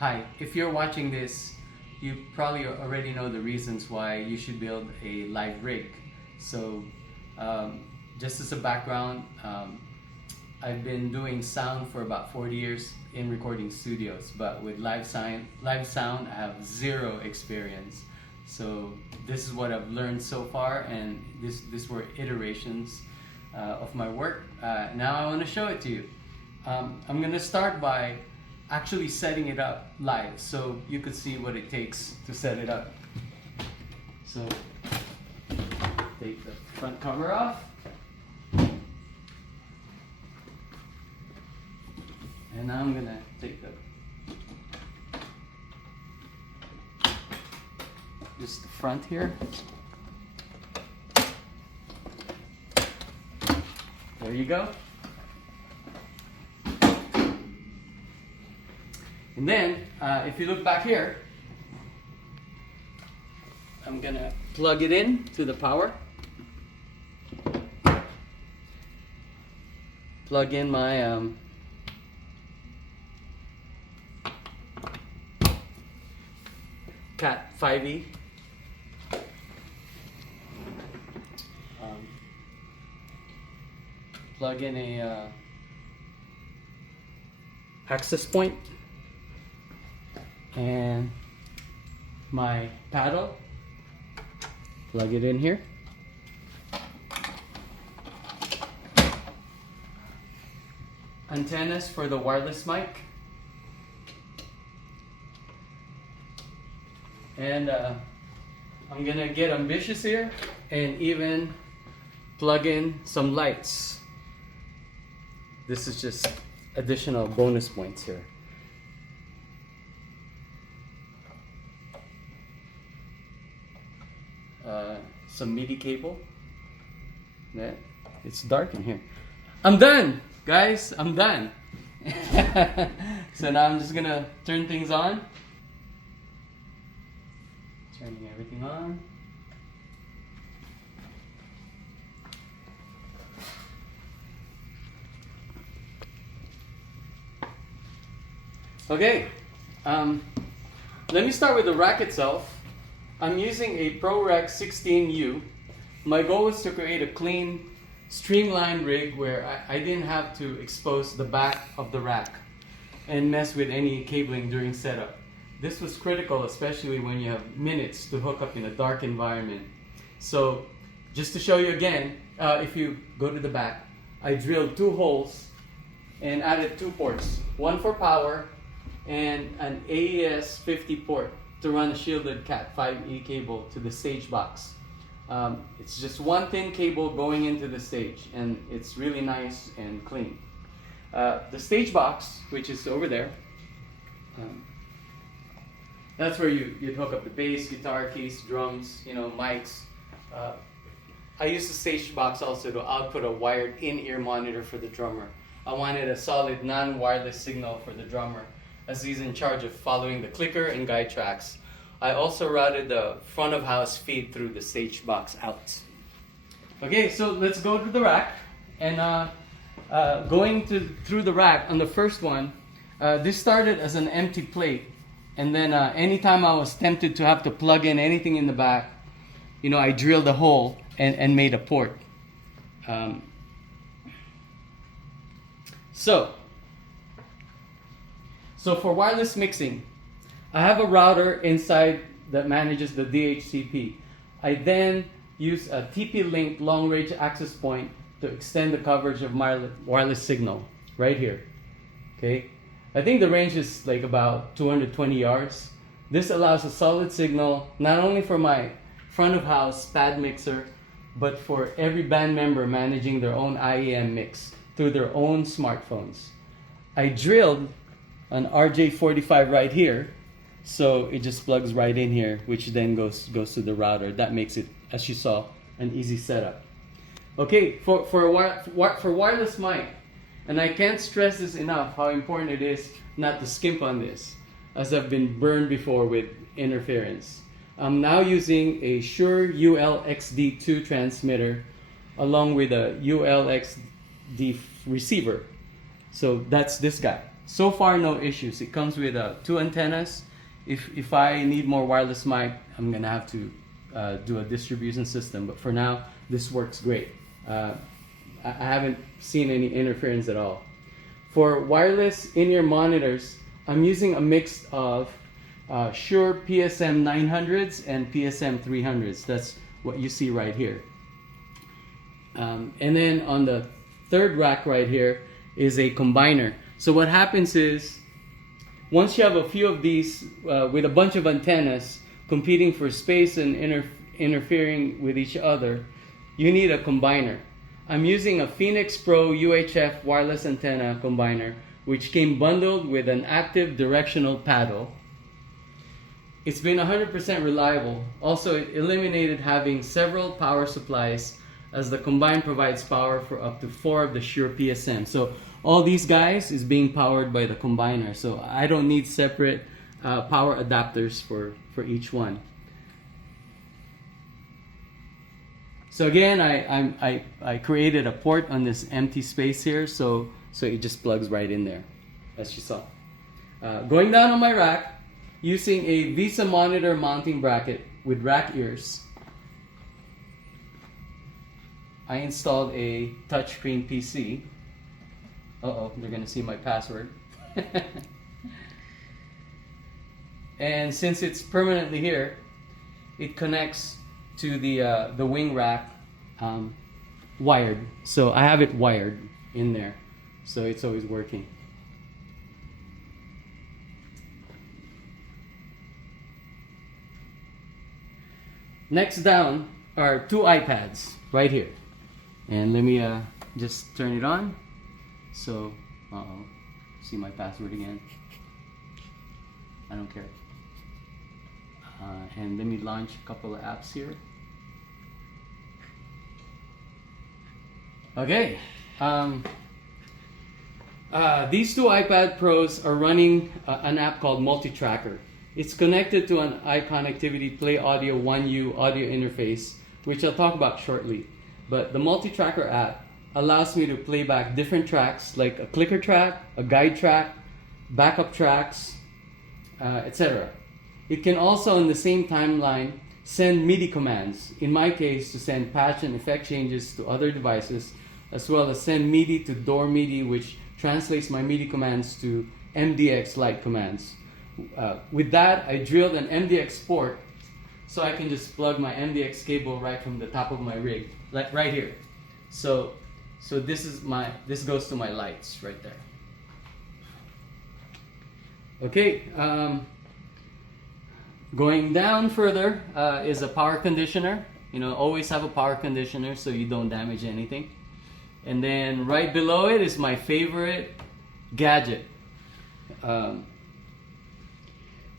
Hi, if you're watching this, you probably already know the reasons why you should build a live rig. So just as a background, I've been doing sound for about 40 years in recording studios, but with live sound I have zero experience. So this is what I've learned so far, and these were iterations of my work. Now I want to show it to you. I'm going to start by actually setting it up live so you could see what it takes to set it up. So take the front cover off, and now I'm gonna take just the front here. There you go. And then, if you look back here, I'm gonna plug it in to the power. Plug in my Cat 5e. Plug in a access point. And my paddle, plug it in here. Antennas for the wireless mic. And I'm gonna get ambitious here and even plug in some lights. This is just additional bonus points here. Some MIDI cable. Yeah, it's dark in here. I'm done, guys. I'm done. So now I'm just gonna turn things on. Turning everything on. Okay. Let me start with the rack itself. I'm using a ProRec 16U. My goal was to create a clean, streamlined rig where I didn't have to expose the back of the rack and mess with any cabling during setup. This was critical, especially when you have minutes to hook up in a dark environment. So just to show you again, if you go to the back, I drilled 2 holes and added 2 ports, one for power and an AES 50 port to run a shielded Cat 5e cable to the stage box. It's just one thin cable going into the stage, and it's really nice and clean. The stage box, which is over there, that's where you'd hook up the bass, guitar, keys, drums, mics. I used the stage box also to output a wired in-ear monitor for the drummer. I wanted a solid non-wireless signal for the drummer, as he's in charge of following the clicker and guide tracks. I also routed the front of house feed through the stage box out. Okay, so let's go to the rack. And going through the rack on the first one, this started as an empty plate. And then anytime I was tempted to have to plug in anything in the back, I drilled a hole and made a port. So for wireless mixing, I have a router inside that manages the DHCP. I then use a TP-Link long-range access point to extend the coverage of my wireless signal right here. Okay, I think the range is like about 220 yards. This allows a solid signal not only for my front of house pad mixer, but for every band member managing their own IEM mix through their own smartphones. I drilled an RJ45 right here, so it just plugs right in here, which then goes to the router. That makes it, as you saw, an easy setup. Okay, for wireless mic, and I can't stress this enough how important it is not to skimp on this, as I've been burned before with interference. I'm now using a Shure ULXD2 transmitter along with a ULXD receiver. So that's this guy. So far, no issues. It comes with 2 antennas. If I need more wireless mic, I'm gonna have to do a distribution system. But for now, this works great. I haven't seen any interference at all. For wireless in-ear monitors, I'm using a mix of Shure PSM 900s and PSM 300s. That's what you see right here. And then on the third rack right here is a combiner. So what happens is, once you have a few of these with a bunch of antennas competing for space and interfering with each other, you need a combiner. I'm using a Phoenix Pro UHF wireless antenna combiner, which came bundled with an active directional paddle. It's been 100% reliable. Also, it eliminated having several power supplies, as the combine provides power for up to 4 of the Shure PSM. So all these guys is being powered by the combiner. So I don't need separate power adapters for each one. So again, I created a port on this empty space here, so it just plugs right in there, as you saw. Going down on my rack, using a VESA monitor mounting bracket with rack ears, I installed a touchscreen PC. Uh-oh, they're gonna see my password. And since it's permanently here, it connects to the wing rack wired. So I have it wired in there, so it's always working. Next down are 2 iPads right here. And let me just turn it on. So, uh-oh, see my password again. I don't care. And let me launch a couple of apps here. Okay. These 2 iPad Pros are running an app called Multi-Tracker. It's connected to an iConnectivity Play Audio 1U audio interface, which I'll talk about shortly. But the Multi-Tracker app allows me to play back different tracks, like a clicker track, a guide track, backup tracks, etc. It can also, in the same timeline, send MIDI commands, in my case to send patch and effect changes to other devices, as well as send MIDI to DOOR MIDI, which translates my MIDI commands to MDX-like commands. With that, I drilled an MDX port, so I can just plug my MDX cable right from the top of my rig, like right here. So this goes to my lights right there. Okay, going down further is a power conditioner. You know, always have a power conditioner so you don't damage anything. And then right below it is my favorite gadget.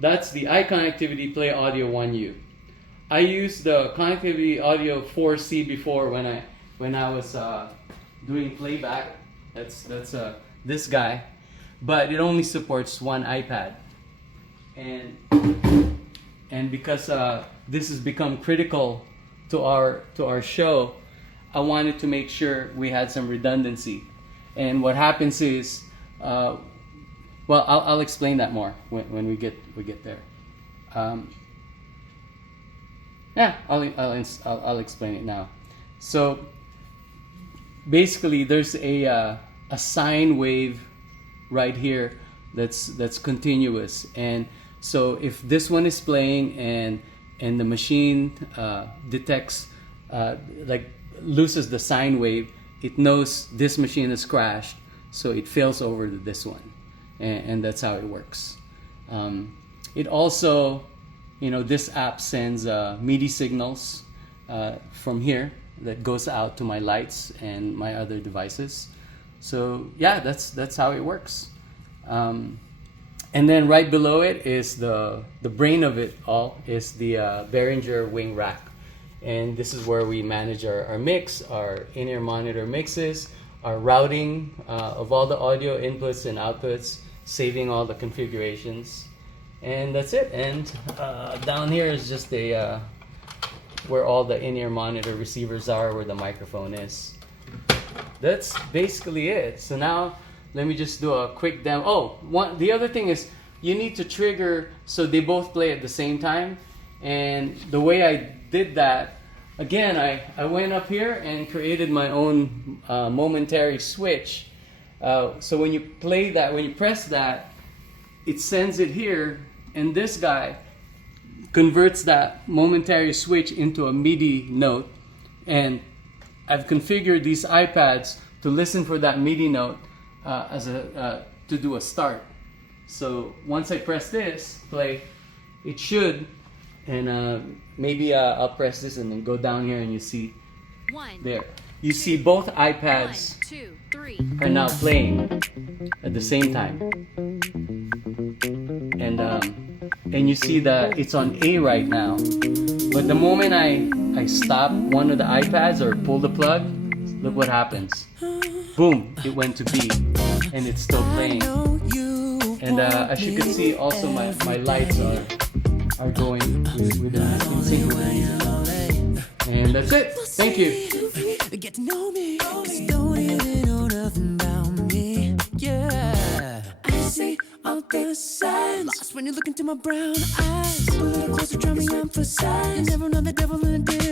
That's the iConnectivity Play Audio 1U. I used the Connectivity Audio 4C before when I was doing playback. That's this guy, but it only supports 1 iPad. And because this has become critical to our show, I wanted to make sure we had some redundancy. And what happens is, well, I'll explain that more when we get there. Yeah, I'll explain it now. So basically, there's a sine wave right here that's continuous, and so if this one is playing and the machine detects like loses the sine wave, it knows this machine has crashed, so it fails over to this one. And that's how it works. It also, you know, this app sends MIDI signals from here that goes out to my lights and my other devices. So yeah, that's how it works. And then right below it is the brain of it all is the Behringer wing rack. And this is where we manage our mix, our in-ear monitor mixes, our routing of all the audio inputs and outputs, saving all the configurations, and that's it. And down here is just where all the in-ear monitor receivers are, where the microphone is. That's basically it. So now let me just do a quick demo. Oh, the other thing is you need to trigger so they both play at the same time. And the way I did that, again, I went up here and created my own momentary switch. So when you play that, when you press that, it sends it here, and this guy converts that momentary switch into a MIDI note. And I've configured these iPads to listen for that MIDI note to do a start. So once I press this, play, it should, and maybe I'll press this and then go down here and you see, there. You see both iPads are now playing at the same time. And you see that it's on A right now. But the moment I stop one of the iPads or pull the plug, look what happens. Boom, it went to B, and it's still playing. And as you can see, also my lights are going in sync with me. And that's it. Thank you. Get to know me, 'cause you don't even know nothing about me. Yeah, I see all the signs. Lost when you look into my brown eyes. A little closer, try me emphasize. You never know the devil in the